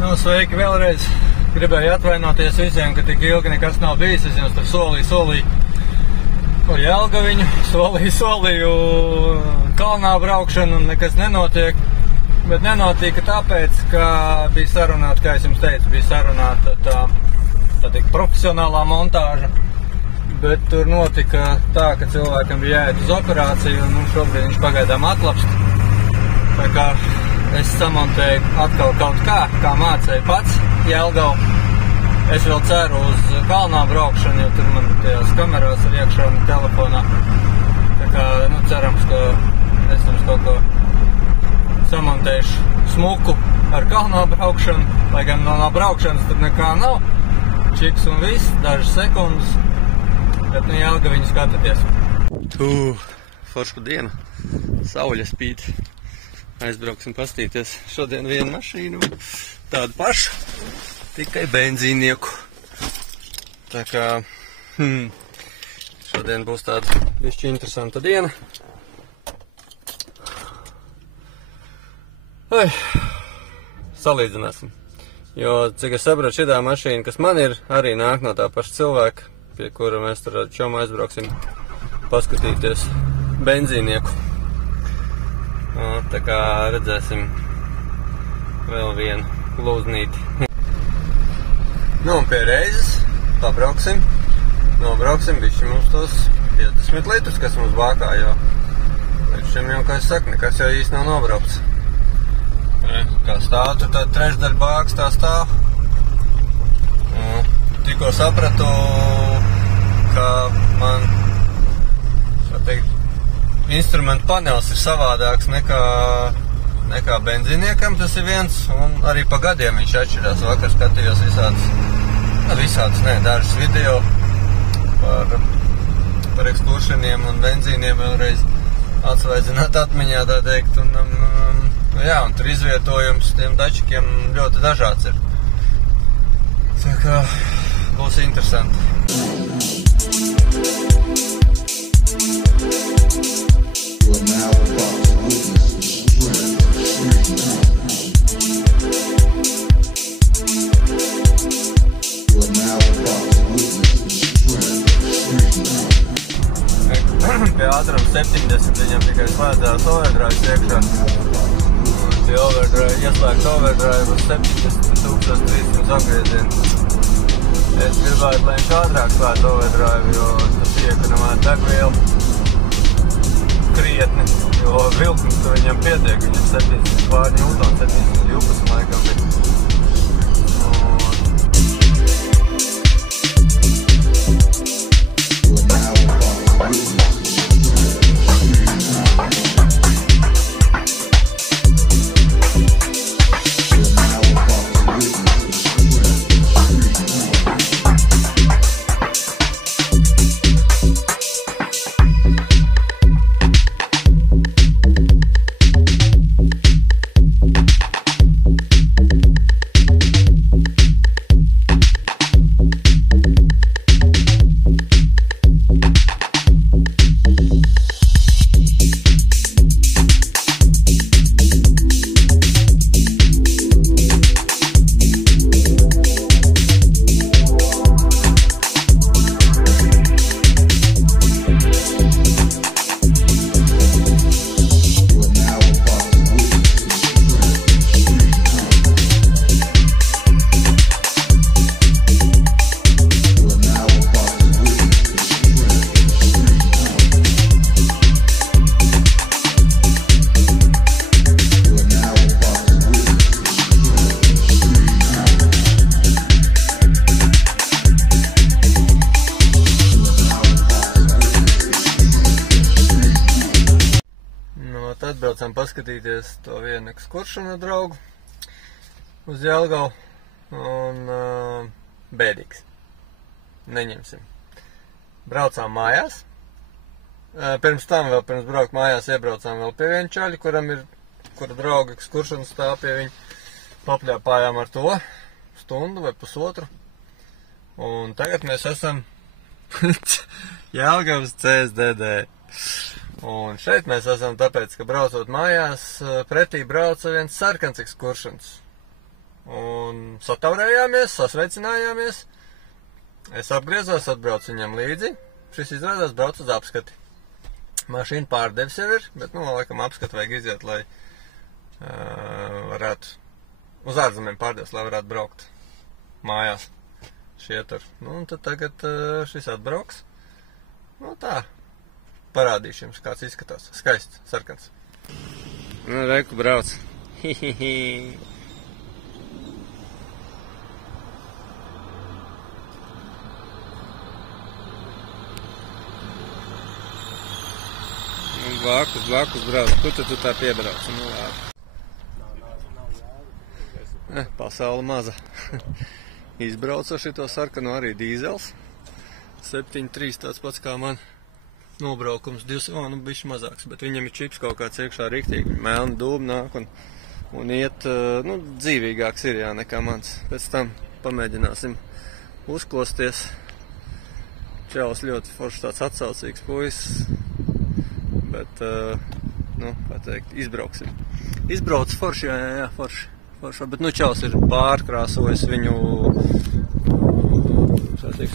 Nu, sveiki vēlreiz. Gribēju atvainoties visiem, ka tik ilgi nekas nav bijis. Es jums tur solīju par Jelgaviņu, solīju kalnā braukšanu un nekas nenotiek. Bet nenotika tāpēc, ka bija sarunāta, kā es jums teicu, bija sarunāta tā profesionālā montāža. Bet tur notika tā, ka cilvēkam bija jāiet uz operāciju un šobrīd viņš pagaidām atlapst. Tā kā es samontēju atkal kaut kā mācēju pats Jelgavu. Es vēl ceru uz kalnā braukšanu, jo tur man tajās kamerās ir iekšā un telefonā. Tā kā, cerams, ka es jums kaut ko samontēšu smuku ar kalnā braukšanu, lai gan no braukšanas tur nekā nav. Čiks un viss, dažas sekundes, bet Jelgaviņu skatāties. Forša diena, saule spīd. Aizbrauksim pastīties šodien vienu mašīnu, tādu pašu, tikai benzīnieku. Tā kā šodien būs tāda bišķi interesanta diena. Salīdzināsim. Jo, cik es sapratu, šitā mašīna, kas man ir, arī nāk no tā paša cilvēka, pie kura mēs tur ar čomu aizbrauksim paskatīties benzīnieku. Tā kā redzēsim vēl vienu lūznīti. Un pie reizes pabrauksim, nobrauksim bišķi mums tos 50 litrus, kas mums bākā, jo līdz šim jau, kā es saku, nekas jau īsti nav nobraukts. Kā stāv, tur tā trešdaļa bāks tā stāv. Tikko sapratu, ka man, tā teikt, instrumentu panelis ir savādāks nekā benzīniekam, tas ir viens, un arī pa gadiem viņš atšķirās. Vakar skatījos dažas video par ekskuršaniem un benzīniem vēlreiz atsvaidzināt atmiņā, tā teikt, un tur izvietojums tiem dačikiem ļoti dažāds ir. Tā kā būs interesanti. Pie ātruma 70 viņam tikai slēdzās overdrive iekšā. Ieslēgt overdrive uz 70,300 apgriezienu. Es gribētu, lai viņš ātrāk slēdz overdrive, jo tas iekonomē degvielu krietni, jo vilkums viņam pietiek, viņam 700 pār ņūtons, 712 laikam bija. Atbraucām paskatīties to vienu ekskuršanu draugu uz Jelgavu un bēdīgs. Neņemsim. Braucām mājās. Pirms braukt mājās iebraucām vēl pie viena čaļa, kura drauga ekskuršana stāv pie viņa. Papļāpājām ar to stundu vai pusotru. Un tagad mēs esam Jelgavas CSDD. Un šeit mēs esam tāpēc, ka braucot mājās, pretī brauca viens sarkans ekskuršans. Un sataurējāmies, sasveicinājāmies. Es apgriezos, atbraucu viņam līdzi. Šis izrādās brauc uz apskati. Mašīna pārdevis jau ir, bet, laikam apskati vajag iziet, lai varētu uz ārzemēm pārdevis, lai varētu braukt mājās šietur. Un tad tagad šis atbrauks. Tā, parādīšu jums, kāds izskatās. Skaists, sarkans. Reku brauc. Blakus brauc. Kur tu tā piebrauc? Pasaule maza. Izbraucu šito sarkanu arī dīzels. 7.3 tāds pats kā man. Nobraukums 2, bišķi mazāks, bet viņam ir čips kaut kāds iekšā riktīgi. Melna dūma nāk un iet, dzīvīgāks ir nekā mans. Pēc tam pamēģināsim uzkosties. Čaus ļoti foršs tāds atsaucīgs puisis. Bet, kā teikt, izbrauksim. Izbrauc forši, jā, forši. Bet, Čaus ir pārkrāsojis viņu,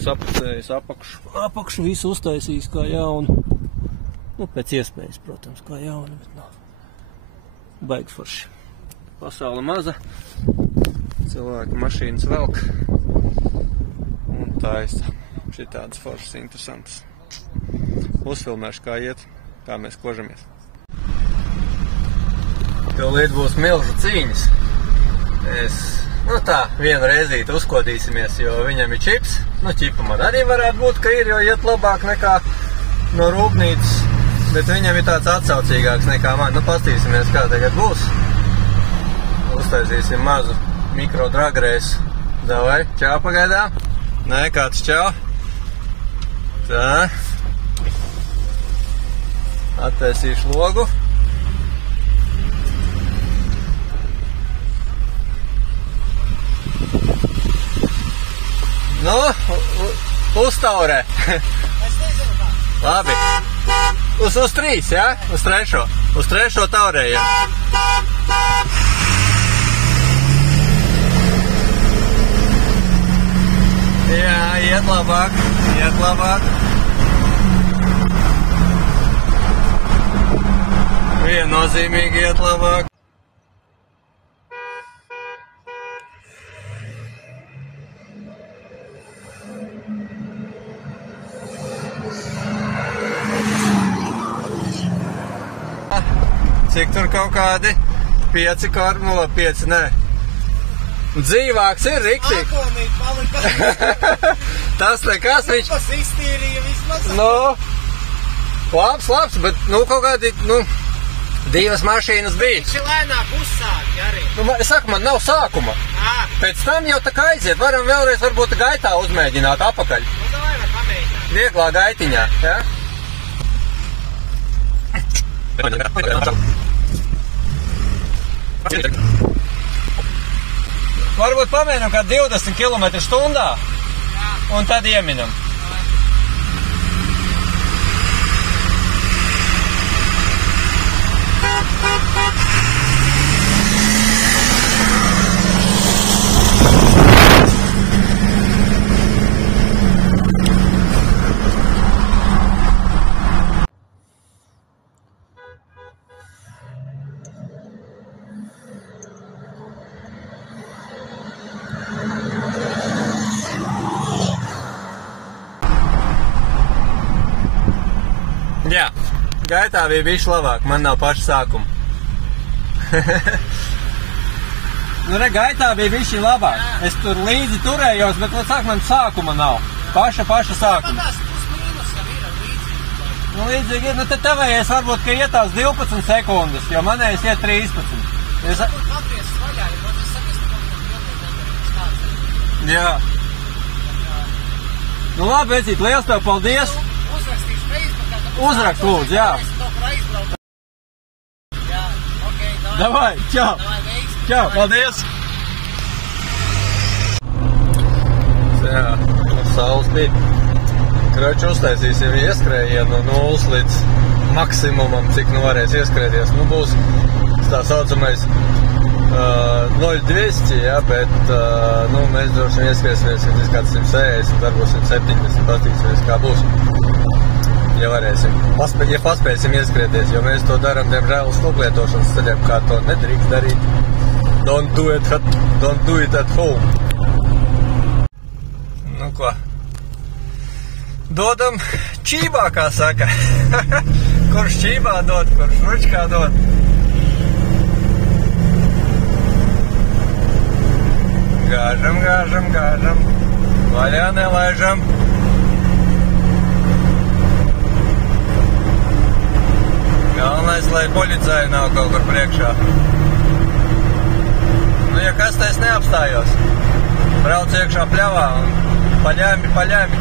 sapucējis apakšu visu uztaisījis kā jaunu. Pēc iespējas, protams, kā jaunu, bet, baigs forši. Pasaule maza, cilvēki mašīnas velk un taisa. Šitādas foršas interesantas. Uzfilmēšu, kā iet. Kā mēs kožamies. Tūlīt būs milzu cīņas. Vienu reizīti uzkodīsimies, jo viņam ir čips. Čipa man arī varētu būt, ka ir, jo iet labāk nekā no rūpnīcas. Bet viņam ir tāds atsaucīgāks nekā man. Pastīsimies, kā tagad būs. Uztaisīsim mazu mikro dragreisu. Davai, čau pagaidā. Nē, kāds čau. Tā. Attaisīšu logu. Uztaurē. Labi. Uz 3, jā? Uz 3. Uz 3 taurējam. Jā, iet labāk. Viennozīmīgi iet labāk. Cik tur kaut kādi 5 kormu, 5, nē. Dzīvāks ir riktīgi. Nākamīt palika. Tas nekas viņš. Tas iztīrīja vismaz. Labs, bet, kaut kādi, 2 mašīnas bija. Viņš ir lēnāk uzsāki arī. Es saku, man nav sākuma. Pēc tam jau tā kā aiziet. Varam vēlreiz varbūt gaitā uzmēģināt apakaļ. Davai var pamēģināt. Vieglā gaitiņā, jā? Varbūt pamēģinām kā 20 km/h un tad ieminam. Jā, gaitā bija bišķi labāk, man nav paša sākuma. Gaitā bija bišķi labāk. Es tur līdzi turējos, bet man sākuma nav. Paša sākuma. Tās plus-mīnus jau ir līdzīgi. Līdzīgi ir, tad tavējais varbūt, ka ietās 12 sekundes, jo manējais iet 13. Varbūt atgriezis vaļā, jo es sakies, ka kaut kādā Jā. Labi, Vecīt, liels tev paldies. Uzrakstīšu Facebookā. Uzrakst, lūdzu, jā. Jā, ok, Davai, čau. Davai, veiksmi. Čau, paldies. Jā, saules bija. Kroči uztaisīsim ieskrējienu no 0 līdz maksimumam, cik varēs ieskrēties. Būs tā saucamais 0,200, ja, bet nu, mēs droši vien ieskriesimies līdz kāds 160, varbūt 170, patīksimies kā būs. Ja varēsim, ja paspēsim ieskrieties, jo mēs to darām, diemžēl, uz lietošanas ceļiem, kā to nedrīkst darīt. Don't do it at home. Nu ko, dodam čībā, kā saka. Kurš čībā dod, kurš ručkā dod. Gāžam, gāžam, gāžam. Vaļā nelaižam. Galvenais, lai policāji nav kaut kur priekšā. Nu, ja kas tais neapstājos, brauc iekšā pļavā un paļāmi.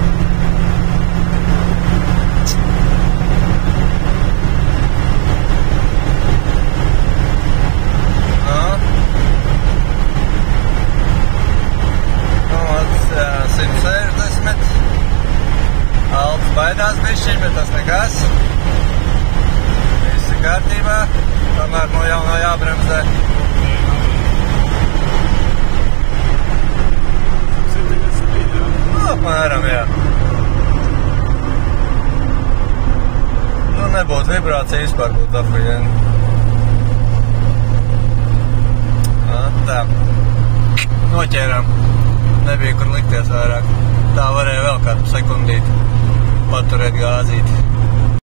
Nu, 160. Alps baidās bišķiņ, bet tas nekas. Visi kārtībā, tomēr no jaunā jābremzē. Apmēram, jā. Nu, nebūtu vibrācija vispār, būtu apvieni. Tā. Noķērām. Nebija kur likties vairāk. Tā varēja vēl kādu sekundīti paturēt gāzīti.